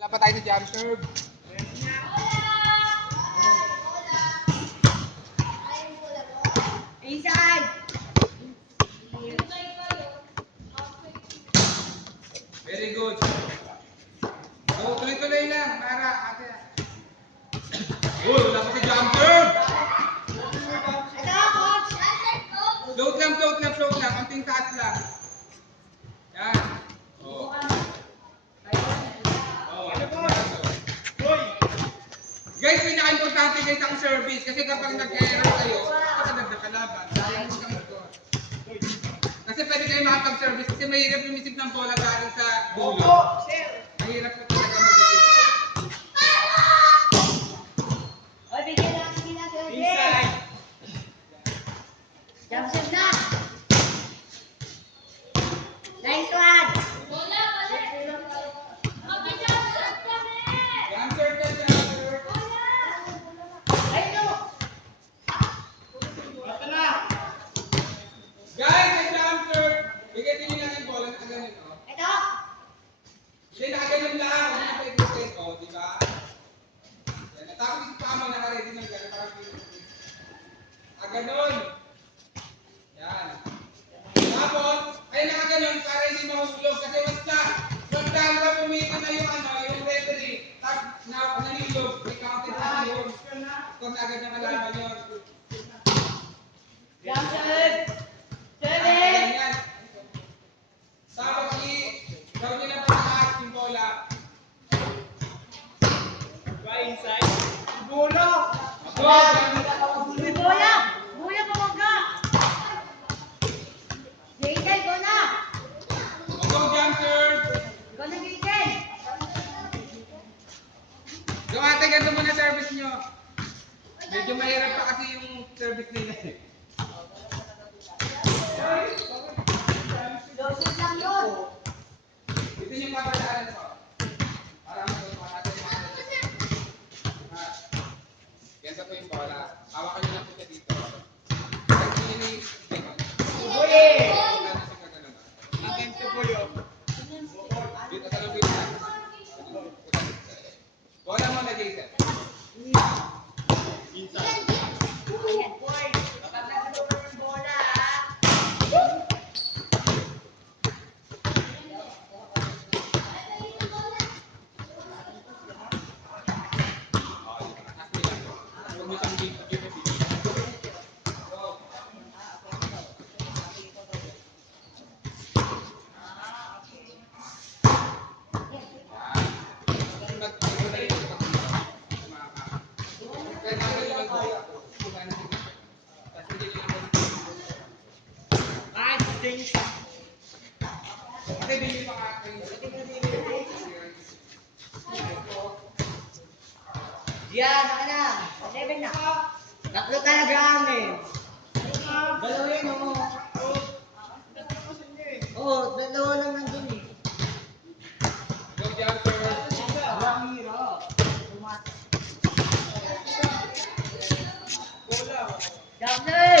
Wala pa tayo sa jump serve. Inside! Very good. So, tuloy-tuloy lang. Mara, ate. Uy, wala pa sa jump serve. Ito, coach! Float lang, float lang, float lang. Konting taas lang. Yan. Oh. Guys, pinaka-importante guys ang service. Kasi kapag nag-error kayo, makaganda kalaban. Kasi pwede kayo makapag-service. Kasi mahirap lumisip ng bola galing sa dulo. Mahirap na talaga mag-isip. Oy, bigyan lang, sige na, sir. Jump shot na! Nice one! Jump serve na, jump serve. Ay, no! Guys, sa jump serve, bigyan din nyo lang yung bola na ganun, oh. Ito! Hindi, nakaganon lang. Hindi na pwede set, oh, di ba? Yan. Tapos yung paa mo, naka-ready ng gano'n. Parang ganun. Yan. Tapos, ay nakaganon para hindi mahulog. Kasi basta ba pumito na yung yung referee, tapos nalilog, may counted na yun. Kung agad na malaman yun. Jump shot! Yan, Seven! yan. Tapos gawin nyo na pataas yung bola. Go! Uy, bola! Bola, pamangga! Jason, go na! Go, jump serve! Go na, Jason! Go ate, ganito muna service nyo. Medyo mahirap pa kasi yung service nila eh. Joseph lang yun! Ito yung papadaanan ko. Para matutuwa natin yung mga ganito po yung bola. Hawakan nyo lang po siya dito. Kasi yun yung dito sa lupit na. Bola mo na, Jason. Ayan. Huwag mo siyang dito. Go. Diyan, naka na. 7 na. Tatlo talaga kami. Dalawa yun, oo. Oo, dalawa lang nandun eh. Go, jump serve. Ang hirap. Jump serve!